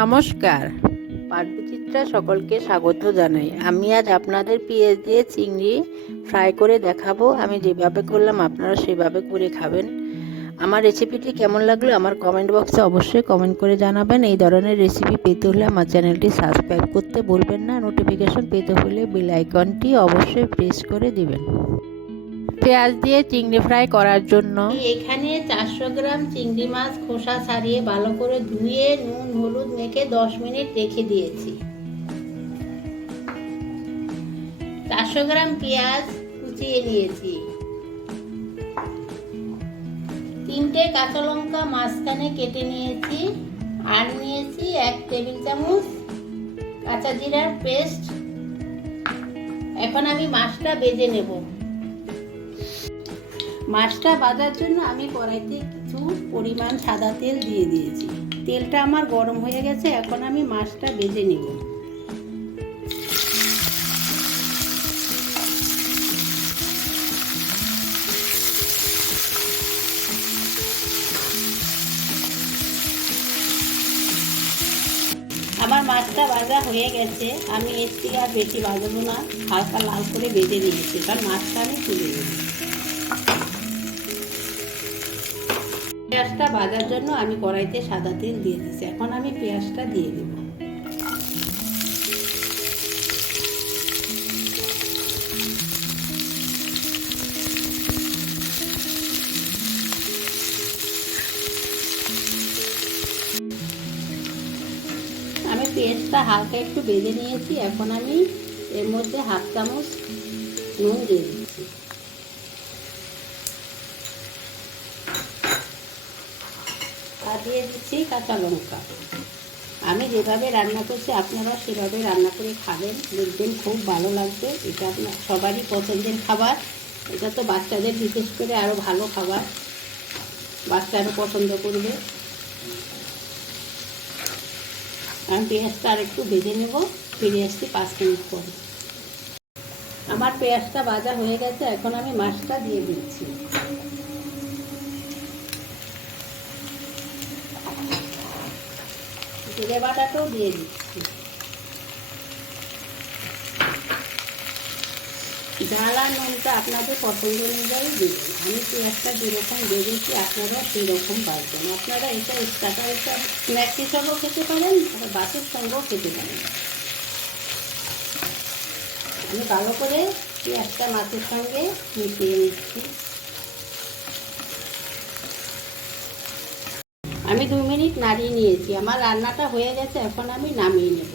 নমস্কার, পাঠবিচিত্রা সকলকে স্বাগত জানাই। আমি আজ আপনাদের পেঁয়াজ দিয়ে চিংড়ি ফ্রাই করে দেখাবো। আমি যেভাবে করলাম আপনারা সেভাবে করে খাবেন। আমার রেসিপিটি কেমন লাগলো আমার কমেন্ট বক্সে অবশ্যই কমেন্ট করে জানাবেন। এই ধরনের রেসিপি পেতে হলে আমার চ্যানেলটি সাবস্ক্রাইব করতে ভুলবেন না। নোটিফিকেশন পেতে হলে বেল আইকনটি অবশ্যই প্রেস করে দিবেন। পেঁয়াজ দিয়ে চিংড়ি ফ্রাই করার জন্য এখানে 400 গ্রাম চিংড়ি মাছ খোসা ছাড়িয়ে ভালো করে ধুয়ে নুন হলুদ মেখে 10 মিনিট রেখে দিয়েছি। 400 গ্রাম পেঁয়াজ কুচিয়ে নিয়েছি। 3টে কাঁচা লঙ্কা মাঝখানে কেটে নিয়েছি। আর নিয়েছি 1 টেবিল চামচ কাঁচা জিরার পেস্ট। এখন আমি মাছটা ভেজে নেব। মাছটা ভাজার জন্য আমি কড়াইতে কিছু পরিমাণ সাদা তেল দিয়ে দিয়েছি। তেলটা আমার গরম হয়ে গেছে। এখন আমি মাছটা ভেজে নেব। আমার মাছটা ভাজা হয়ে গেছে। আমি এর থেকে আর বেশি ভাজবো না, হালকা লাল করে ভেজে নিয়েছি। কারণ মাছটা আমি তুলে নেব। পেঁয়াজটা ভাজার জন্য আমি কড়াইতে সাদা তেল দিয়ে দিয়েছি। এখন আমি পেঁয়াজটা দিয়ে দেব। আমি পেঁয়াজটা হালকা একটু ভেজে নিয়েছি। এখন আমি এর মধ্যে 1/2 চামচ নুন দিয়ে দিচ্ছি। আর দিয়ে দিচ্ছি কাঁচা লঙ্কা। আমি যেভাবে রান্না করছি আপনারা সেভাবে রান্না করে খাবেন, দেখবেন খুব ভালো লাগবে। এটা আপনার সবারই পছন্দের খাবার। এটা তো বাচ্চাদের বিশেষ করে আরও ভালো খাবার, বাচ্চারা পছন্দ করবে। আমি পেঁয়াজটা আর একটু ভেজে নেব। ফিরে আসছি 5 মিনিট পরে। আমার পেঁয়াজটা ভাজা হয়ে গেছে। এখন আমি মাছটা দিয়ে দিচ্ছি। জিরে বাটাটাও দিয়ে দিচ্ছি। ঝাল আর নুনটা আপনাদের পছন্দ অনুযায়ী দেবেন। আমি পেঁয়াজটা যেরকম ভেজেছি আপনারা সেরকম পারবেন। আপনারা এটা স্টার্টার হিসাবে স্ন্যাক্স হিসাবেও খেতে পারেন, আবার ভাতের সঙ্গেও খেতে পারেন। আমি ভালো করে পেঁয়াজটা মাছের সঙ্গে মিশিয়ে নিচ্ছি। আমি 2 মিনিট নাড়িয়ে নিয়েছি। আমার রান্নাটা হয়ে গেছে। এখন আমি নামিয়ে নেব।